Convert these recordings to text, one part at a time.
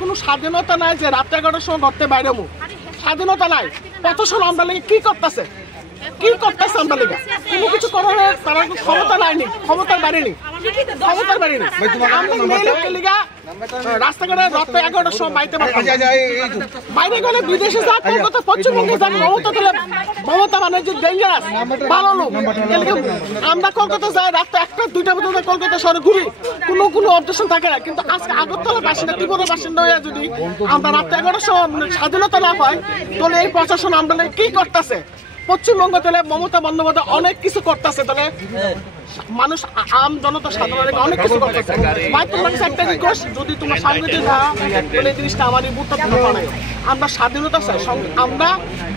কোনো স্বাধীনতা নাই যে রাত 11টার সময় ঘরতে বাইরে মু স্বাধীনতা নাই। কত সময় আমরা লেগে কি করতেছে আমরা লেগে কোনো কিছু করার তারা ক্ষমতা নাইনি, ক্ষমতার বাড়িনি। আমরা মেয়ে লিগা রাস্তাঘাটে রাত 11টার সময় বাইরে গেলে বিদেশে যা কলকাতা পশ্চিমবঙ্গে যান মমতা মানে যে ডেঞ্জারাস ভালো লোক। আমরা কলকাতা যাই রাত 1টা 2টা পর্যন্ত কলকাতা শহরে ঘুরি, কোনো অবজেকশন থাকে না। কিন্তু আজকে আগরতলা বাসিন্দা ত্রিপুরা বাসিন্দা হয়ে যদি আমরা রাত 11টার সময় স্বাধীনতা না পাই তাহলে এই প্রশাসন আমরা কি করতেছে? পশ্চিমবঙ্গ তাহলে মমতা বন্দ্যোপাধ্যায় অনেক কিছু করতেছে, তাহলে মানুষ আম জনতা সাধারণ অনেক কিছু করতেছে। ভাই তোমার কাছে একটা রিকোয়েস্ট, যদি তোমার সামনে যে যাও তাহলে এই জিনিসটা আমার গুরুত্বপূর্ণ বানাই। আমরা স্বাধীনতা চাই, আমরা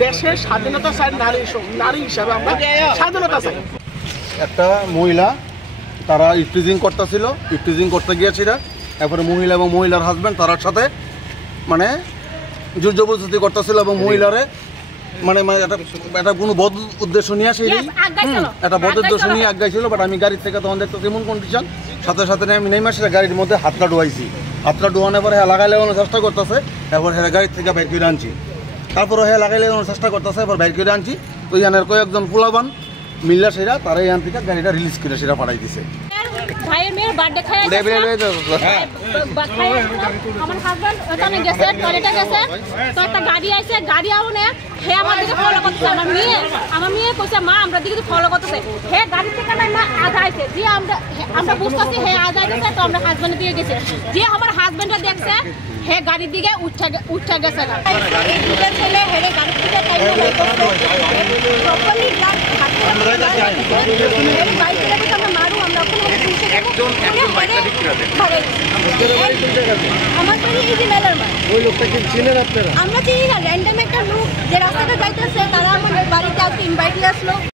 দেশের স্বাধীনতা চাই, নারী হিসাবে আমরা স্বাধীনতা চাই। একটা মহিলা তারা ইফটিজিং করতেছিল, ইফটিজিং করতে গিয়েছিল, এরপরে মহিলা এবং মহিলার হাজব্যান্ড তার সাথে মানে জোর জবরদস্তি করতেছিল এবং মহিলারে মানে একটা কোনো বদ উদ্দেশ্য নিয়ে আসে একটা বদ উদ্দেশ্য নিয়ে আগাইছিল। বাট আমি গাড়ির থেকে তখন দেখতো কেমন কন্ডিশন, সাথে সাথে আমি নেমে আসলে গাড়ির মধ্যে হাতটা ডুয়াইছি। হাতটা ডুয়ানোর পরে হ্যাঁ লাগাই লাগানোর চেষ্টা করতেছে, এরপর হ্যাঁ গাড়ির থেকে বাইর করে আনছি। তারপরে হ্যাঁ লাগাই লাগানোর চেষ্টা করতেছে, এবার বাইর করে আনছি। তো ইয়ানের কয়েকজন পোলাবান মিল্লা সেরা তারা ইয়ান থেকে গাড়িটা রিলিজ করে সেটা পাঠাই দিছে। ভাইয়ের মেয়ের বার্থডে খায় আমার হাজবেন্ড ওখানে গেছে, টয়লেটে গেছে, তো একটা গাড়ি আইছে, গাড়ি আউনে হে আমার দিকে ফলো করতেছে। আমার মেয়ে কইছে মা আমরা দিকে ফলো করতেছে, হে গাড়ি থেকে না আজাইছে যে আমরা বুঝতেছি হে আজাইছে। তো আমরা হাজবেন্ডের দিকে গেছে, যে আমার হাজবেন্ডটা দেখছে হে গাড়ির দিকে উঠে গেছে না। এই দুটো ছেলে হেরে গাড়ি থেকে আমরা চিনি না, র্যান্ডম একটা লোক যে রাস্তাটা যাইতেছে তারা আমার বাড়িতে আসলে ইনভাইট আসলো।